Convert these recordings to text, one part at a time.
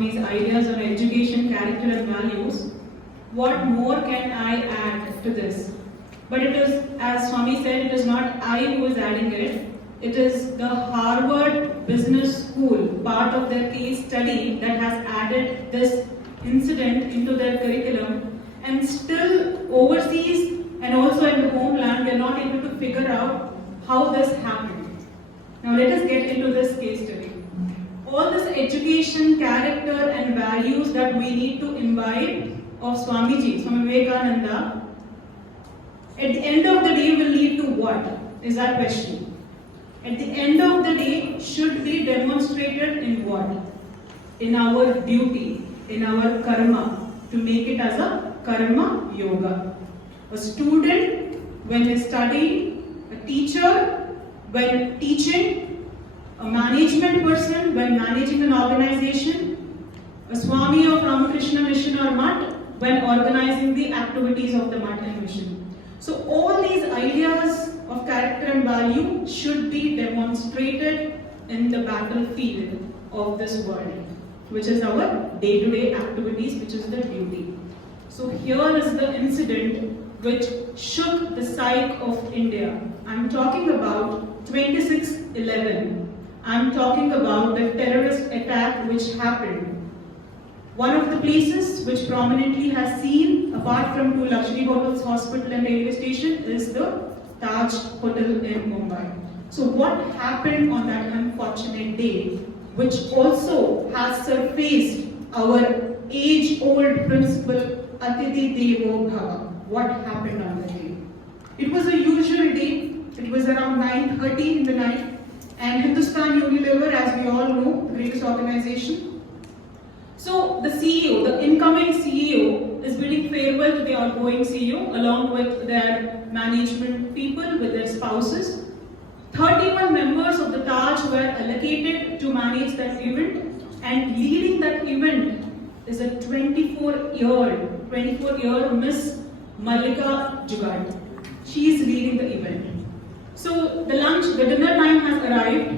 Swami's ideas on education, character and values, what more can I add to this? But it is, as Swami said, it is not I who is adding it. It is the Harvard Business School, part of their case study, that has added this incident into their curriculum, and still overseas and also in the homeland, they are not able to figure out how this happened. Now let us get into this case study. All this education, character and values that we need to imbibe of Swamiji, Swami Vivekananda, at the end of the day will lead to what? Is our question. At the end of the day, should be demonstrated in what? In our duty, in our karma, to make it as a karma yoga. A student, when he is studying, a teacher, when teaching, a management person, when managing an organization, a Swami of Ramakrishna Mission or Mutt, when organizing the activities of the Mutt and Mission. So all these ideas of character and value should be demonstrated in the battlefield of this world, which is our day-to-day activities, which is the duty. So here is the incident which shook the psyche of India. I'm talking about 26/11. I'm talking about the terrorist attack which happened. One of the places which prominently has seen, apart from two luxury hotels, hospital and railway station, is the Taj Hotel in Mumbai. So what happened on that unfortunate day, which also has surfaced our age-old principle, Atithi Devo Bhava. What happened on that day? It was a usual day. It was around 9:30 in the night, and Hindustan Unilever, as we all know, the greatest organization. So the CEO, the incoming CEO, is bidding farewell to the outgoing CEO along with their management people, with their spouses. 31 members of the Taj were allocated to manage that event, and leading that event is a 24-year Miss Mallika Jugaad. She is leading the event. So the dinner time has arrived.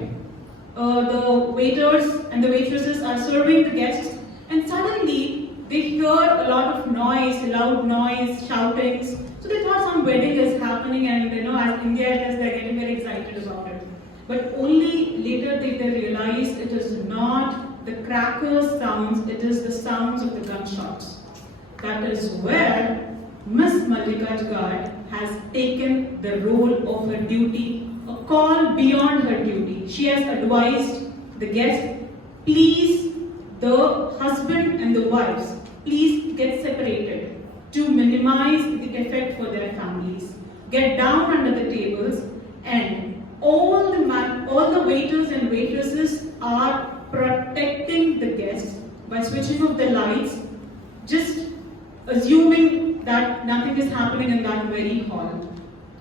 The waiters and the waitresses are serving the guests, and suddenly they hear a lot of noise, loud noise, shoutings. So they thought some wedding is happening, and as India is, they're getting very excited about it. But only later they realize it is not the cracker sounds, it is the sounds of the gunshots. That is where Miss Mallika Jugaad has taken the role of her duty, a call beyond her duty. She has advised the guests, please, the husband and the wives, please get separated to minimize the effect for their families. Get down under the tables, and all the waiters and waitresses are protecting the guests by switching off the lights, just assuming that nothing is happening in that very hall.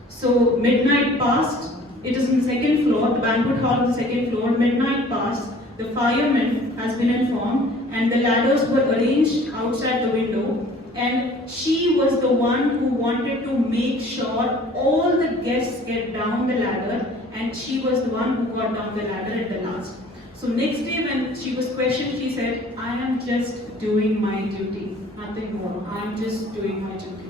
So midnight passed. It is on the second floor, the banquet hall on the second floor. Midnight passed. The fireman has been informed, and the ladders were arranged outside the window, and she was the one who wanted to make sure all the guests get down the ladder, and she was the one who got down the ladder at the last. So next day when she was questioned, she said, I am just doing my duty, nothing more. I am just doing my duty.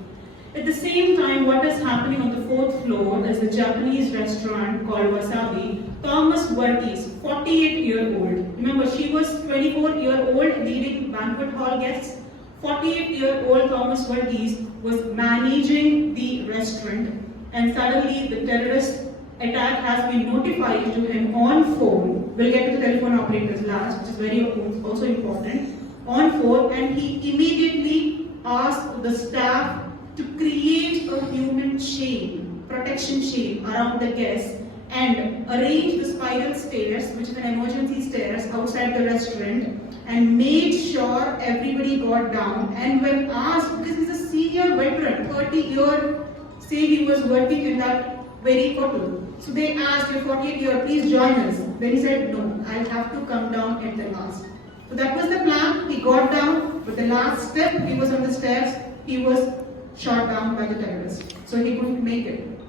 At the same time, what is happening on the fourth floor is a Japanese restaurant called Wasabi. Thomas Verghese, 48-year-old. Remember, she was 24-year-old leading banquet hall guests. 48-year-old Thomas Verghese was managing the restaurant, and suddenly the terrorist attack has been notified to him on phone. We'll get to the telephone operators last, which is very also important. On phone, and he immediately asked the staff to create a human chain, protection chain around the guests, and arrange the spiral stairs, which is an emergency stairs, outside the restaurant, and made sure everybody got down. And when asked, because he's a senior veteran, 30-year, say he was working in that very hotel. So they asked, you're 48-year, please join us. Then he said, no, I'll have to come down at the last. So that was the plan. He got down, but the last step, he was on the stairs, he was shot down by the terrorists. So he couldn't make it.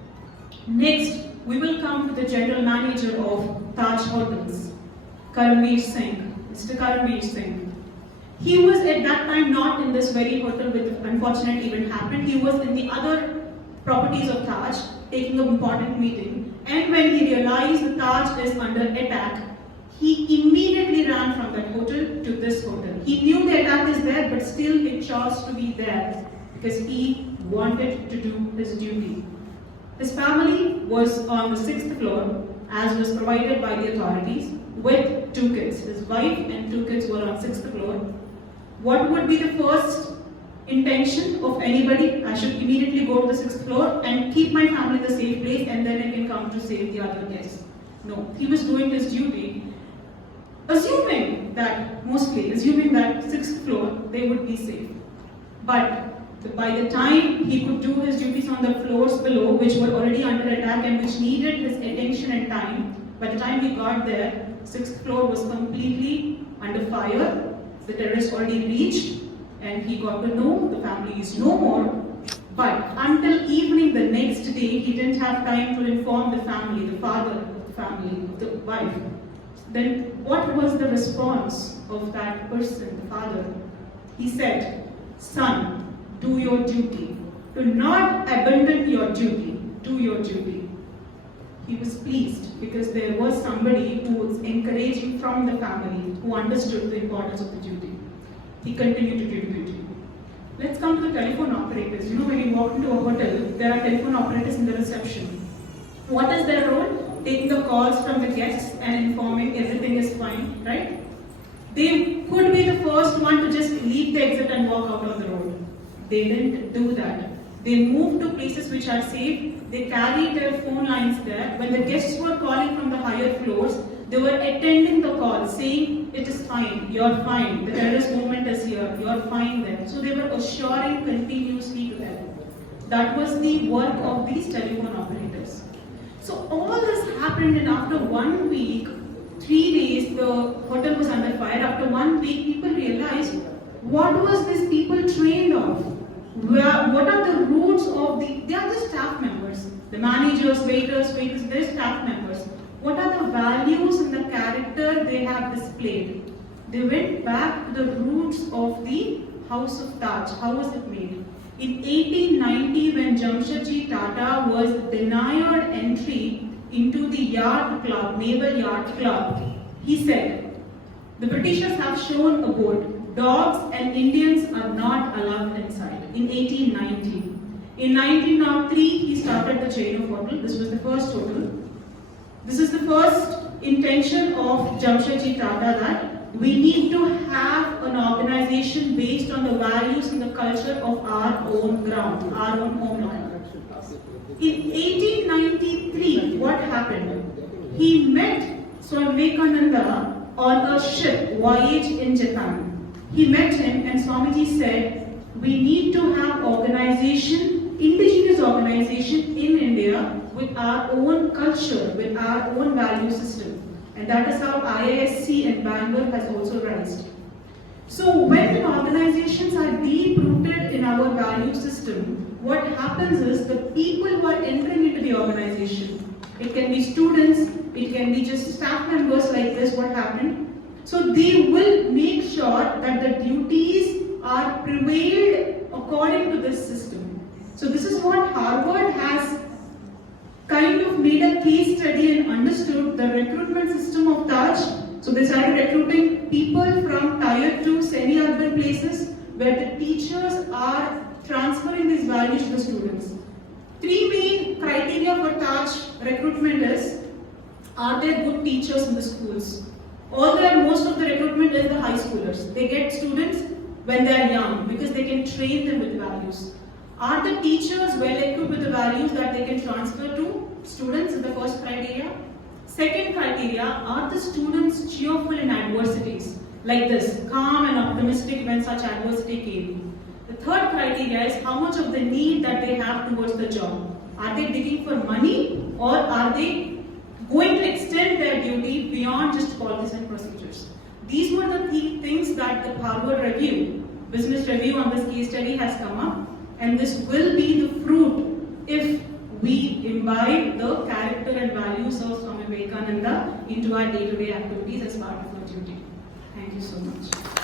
Next, we will come to the general manager of Taj Hotels, Karanveer Singh, Mr. Karanveer Singh. He was at that time not in this very hotel where the unfortunate event happened. He was in the other properties of Taj taking an important meeting. And when he realized the Taj is under attack, he immediately ran from that hotel to this hotel. He knew the attack is there, but still he chose to be there because he wanted to do his duty. His family was on the 6th floor, as was provided by the authorities, with 2 kids. His wife and 2 kids were on 6th floor. What would be the first intention of anybody? I should immediately go to the 6th floor and keep my family in the safe place, and then I can come to save the other guests. No, he was doing his duty, assuming that 6th floor they would be safe. But by the time he could do his duties on the floors below, which were already under attack and which needed his attention and time, by the time he got there, 6th floor was completely under fire. The terrorists already reached, and he got to know the family is no more. But until evening the next day, he didn't have time to inform the family, the father of the family, the wife. Then what was the response of that person, the father? He said, "Son, do your duty. Do not abandon your duty. Do your duty." He was pleased because there was somebody who was encouraging from the family, who understood the importance of the duty. He continued to do duty. Let's come to the telephone operators. You know, when you walk into a hotel, there are telephone operators in the reception. What is their role? Taking the calls from the guests and informing everything is fine, right? They could be the first one to just leave the exit and walk out on the road. They didn't do that. They moved to places which are safe. They carried their phone lines there. When the guests were calling from the higher floors, they were attending the call, saying, "It is fine, you're fine, the terrorist movement is here, you're fine there." So they were assuring continuously to them. That was the work of these telephone operators. So all this happened, and after 1 week, 3 days, the hotel was under fire. After 1 week, people realized, what was these people trained of? What are the roots of they are the staff members. The managers, waiters, they're staff members. What are the values and the character they have displayed? They went back to the roots of the House of Taj. How was it made? In 1890, when Jamshedji Tata was denied entry into the yacht club, Naval Yacht Club, he said, "The Britishers have shown a board. Dogs and Indians are not allowed inside." In 1890. In 1903, he started the chain of hotel. This was the first hotel. This is the first intention of Jamshedji Tata, that we need to have an organization based on the values and the culture of our own ground, our own homeland. In 1893, what happened? He met Swami Vivekananda on a ship voyage in Japan. He met him, and Swamiji said, "We need to have organization, indigenous organization in India with our own culture, with our own value system." And that is how IISc in Bangalore has also risen. So when organizations are deep rooted in our value system, what happens is the people who are entering into the organization, it can be students, it can be just staff members like this, what happened? So they will make sure that the duties are prevailed according to this system. So this is what Harvard has kind of made a case study and understood the recruitment system of Taj. So they started recruiting people from tier 2 semi-urban places where the teachers are transferring these values to the students. 3 main criteria for Taj recruitment is, are there good teachers in the schools? Most of the recruitment is the high schoolers. They get students when they are young because they can train them with values. Are the teachers well equipped with the values that they can transfer to students is the first criteria. Second criteria, are the students cheerful in adversities? Like this, calm and optimistic when such adversity came. The third criteria is how much of the need that they have towards the job. Are they digging for money, or are they going to extend their duty beyond just policies and procedures? These were the things that the Harvard Review, Business Review on this case study has come up, and this will be the fruit if we imbibe the character and values of Swami Vivekananda into our day-to-day activities as part of our duty. Thank you so much.